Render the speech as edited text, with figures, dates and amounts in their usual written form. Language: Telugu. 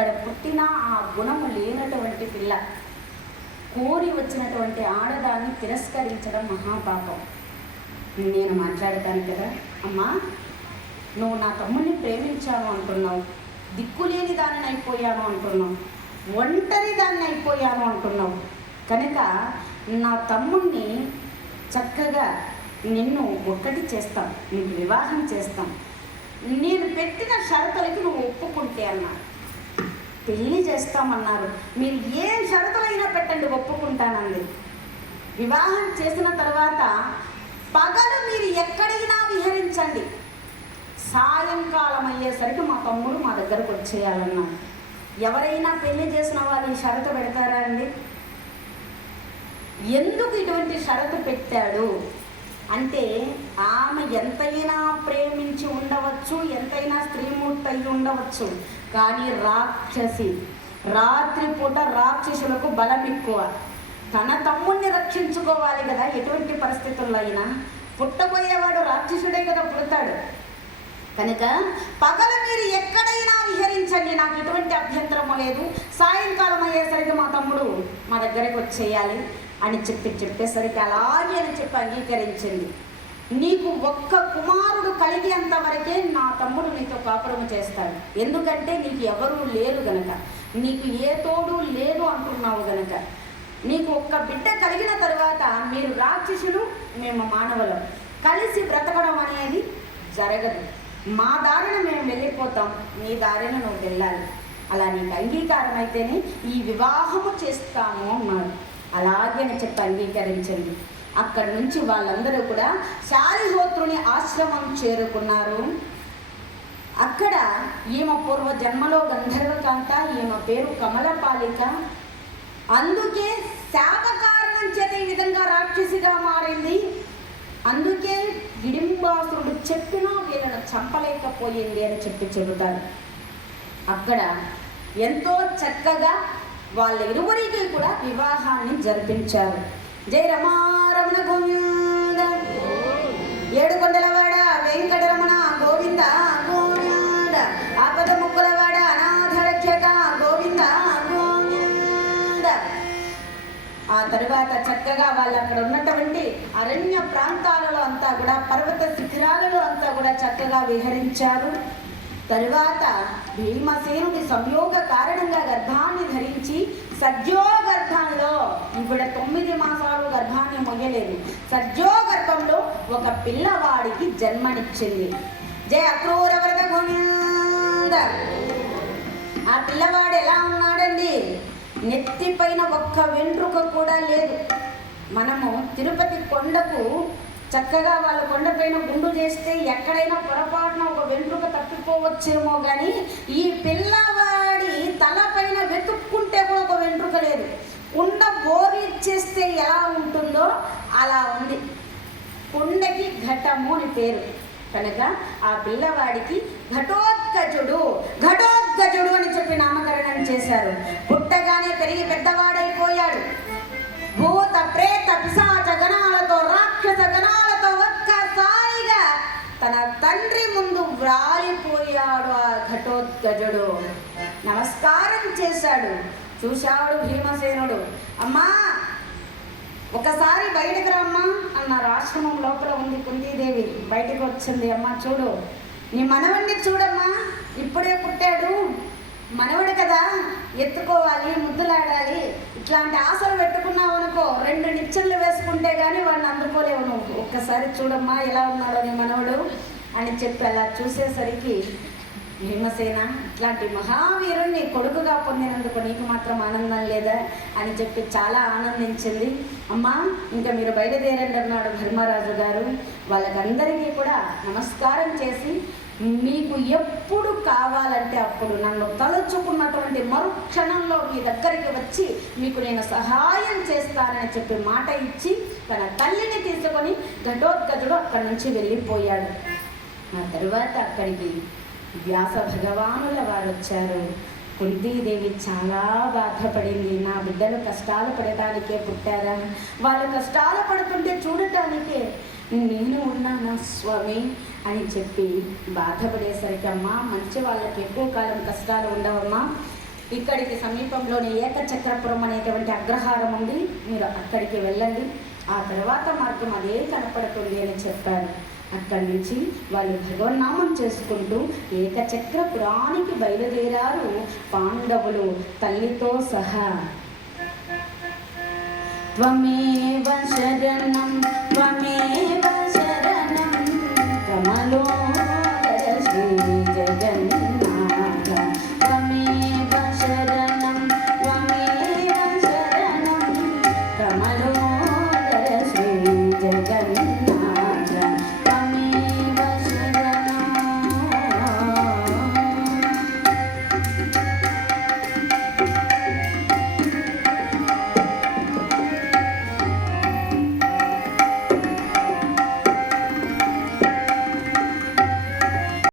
ఇక్కడ పుట్టిన ఆ గుణము లేనటువంటి పిల్ల, కోరి వచ్చినటువంటి ఆడదాన్ని తిరస్కరించడం మహాపాపం. నేను మాట్లాడతాను కదా, అమ్మా నువ్వు నా తమ్ముడిని ప్రేమించాను అంటున్నావు, దిక్కులేని దాన్ని అయిపోయాను అంటున్నావు, ఒంటరి దాన్ని అయిపోయాను అంటున్నావు, కనుక నా తమ్ముడిని చక్కగా నిన్ను ఒక్కటి చేస్తాం, నీకు వివాహం చేస్తాం, నేను పెట్టిన షరతులకి నువ్వు ఒప్పుకుంటే అన్నారు. పెళ్ళి చేస్తామన్నారు. మీరు ఏం షరతులైనా పెట్టండి ఒప్పుకుంటానంది. వివాహం చేసిన తర్వాత పగలు మీరు ఎక్కడైనా విహరించండి, సాయంకాలం అయ్యేసరికి మా తమ్ముడు మా దగ్గరకు వచ్చేయాలన్నారు. ఎవరైనా పెళ్లి చేసిన వాళ్ళు ఈ షరతు పెడతారా అండి? ఎందుకు ఇటువంటి షరతు పెట్టాడు అంటే, ఆమె ఎంతైనా ప్రేమించి ఉండవచ్చు, ఎంతైనా స్త్రీమూర్తి అయి ఉండవచ్చు, కానీ రాక్షసి. రాత్రిపూట రాక్షసులకు బలం ఎక్కువ. తన తమ్ముడిని రక్షించుకోవాలి కదా, ఎటువంటి పరిస్థితుల్లో అయినా. పుట్టబోయేవాడు రాక్షసుడే కదా పుడతాడు. కనుక పగలు మీరు ఎక్కడైనా విహరించండి, నాకు ఎటువంటి అభ్యంతరము లేదు, సాయంకాలం అయ్యేసరికి మా తమ్ముడు మా దగ్గరికి వచ్చేయాలి అని చెప్పేసరికి అలాగే అని చెప్పి అంగీకరించింది. నీకు ఒక్క కుమారుడు కలిగేంత వరకే నా తమ్ముడు నీతో కాపురము చేస్తాడు. ఎందుకంటే నీకు ఎవరూ లేరు గనక, నీకు ఏ తోడు లేదు అంటున్నావు గనక. నీకు ఒక్క బిడ్డ కలిగిన తర్వాత మీరు రాక్షసులు, మేము మానవులం, కలిసి బ్రతకడం అనేది జరగదు. మా దారిన మేము వెళ్ళిపోతాం, నీ దారిన నువ్వు వెళ్ళాలి. అలా నీకు అంగీకారం అయితేనే ఈ వివాహము చేస్తాము అన్నారు. అలాగే అని చెప్పి అంగీకరించండి. అక్కడి నుంచి వాళ్ళందరూ కూడా శాలిహోత్రుని ఆశ్రమం చేరుకున్నారు. అక్కడ ఈమె పూర్వ జన్మలో గంధర్వకాంత, ఈమె పేరు కమలపాలిక. అందుకే శాప కారణం చేత ఈ విధంగా రాక్షసిగా మారింది. అందుకే హిడింబాసురుడు చెప్పినా వీళ్ళను చంపలేకపోయింది అని చెబుతారు. అక్కడ ఎంతో చక్కగా వాళ్ళ ఇరువురికి కూడా వివాహాన్ని జరిపించారు. జయ రమారమణ గోవింద, ఏడుకొండలవాడ వెంకటరమణ గోవింద గోవింద, ఆపద ముక్కులవాడ అనాథ రక్షక గోవింద గోవింద. ఆ తరువాత చక్కగా వాళ్ళు అక్కడ ఉన్నటువంటి అరణ్య ప్రాంతాలలో అంతా కూడా, పర్వత శిఖరాలలో అంతా కూడా చక్కగా విహరించారు. తరువాత భీమసేనుడి సంయోగ కారణంగా గర్భాన్ని ధరించి సజ్జోగర్భంలో, ఇప్పుడు 9 మాసాలు గర్భాన్ని మొయ్యలేదు, సజ్జోగర్భంలో ఒక పిల్లవాడికి జన్మనిచ్చింది. జయ అక్రూర వరద గోవింద. ఆ పిల్లవాడు ఎలా ఉన్నాడండి? నెత్తిపైన ఒక్క వెంట్రుక కూడా లేదు. మనము తిరుపతి కొండకు చక్కగా వాళ్ళ కొండపైన గుండు చేస్తే ఎక్కడైనా పొరపాటున ఒక వెంట్రుక తప్పిపోవచ్చేమో, కానీ ఈ పిల్లవాడి తలపైన వెతుక్కుంటే కూడా ఒక వెంట్రుక లేదు. కుండ బోర్లిచ్చేస్తే ఎలా ఉంటుందో అలా ఉంది. కుండకి ఘటము అని పేరు కనుక ఆ పిల్లవాడికి ఘటోత్కచుడు అని చెప్పి నామకరణం చేశారు. పుట్టగానే పెరిగి పెద్దవాడైపోయాడు. భూత ప్రేత పిశాచ గణాలతో, రాక్షస గణాలతో ఒక్కసారిగా తన తండ్రి ముందు వ్రాలిపోయాడు. ఆ ఘటోత్కచుడు నమస్కారం చేశాడు. చూశాడు భీమసేనుడు. అమ్మా ఒకసారి బయటకు రమ్మా అన్నారు. ఆశ్రమం లోపల ఉంది కుంతీదేవి, బయటకు వచ్చింది. అమ్మ చూడు, నీ మనవడిని చూడమ్మా, ఇప్పుడే పుట్టాడు, మనవడు కదా, ఎత్తుకోవాలి, ముద్దులాడాలి, ఇట్లాంటి ఆశలు పెట్టుకున్నావు అనుకో, 2 నిచ్చెనలు వేసుకుంటే కానీ వాడిని అందుకోలేవు నువ్వు. ఒక్కసారి చూడమ్మా ఎలా ఉన్నాడో నీ మనవడు అని చెప్పి అలా చూసేసరికి భీమసేన, ఇట్లాంటి మహావీరుణ్ణి కొడుకుగా పొందినందుకు నీకు మాత్రం ఆనందం లేదా అని చెప్పి చాలా ఆనందించింది. అమ్మా ఇంకా మీరు బయలుదేరండి అన్నాడు ధర్మరాజు గారు. వాళ్ళకందరికీ కూడా నమస్కారం చేసి, మీకు ఎప్పుడు కావాలంటే అప్పుడు నన్ను తలుచుకున్నటువంటి మరుక్షణంలో మీ దగ్గరికి వచ్చి మీకు నేను సహాయం చేస్తానని చెప్పి మాట ఇచ్చి తన తల్లిని తీసుకొని ఘటోత్కచుడు అక్కడి నుంచి వెళ్ళిపోయాడు. ఆ తరువాత అక్కడికి వ్యాస భగవానుల వారు వచ్చారు. కుంతీదేవి చాలా బాధపడింది. నా బిడ్డలు కష్టాలు పడటానికే పుట్టారా, వాళ్ళు కష్టాలు పడుతుంటే చూడటానికే నేను ఉన్నానా స్వామి అని చెప్పి బాధపడేసరికి, అమ్మా మంచి వాళ్ళకి ఎక్కువ కాలం కష్టాలు ఉండవమ్మా, ఇక్కడికి సమీపంలోని ఏకచక్రపురం అనేటువంటి అగ్రహారం ఉంది, మీరు అక్కడికి వెళ్ళండి, ఆ తర్వాత మార్గం అదే కనపడుతుంది అని చెప్పారు. అక్కడి నుంచి వాళ్ళు భగవన్నామం చేసుకుంటూ ఏకచక్రపురానికి బయలుదేరారు పాండవులు తల్లితో సహా. త్వమేవ శరణం త్వమేవ శరణం కమలోదర శ్రీ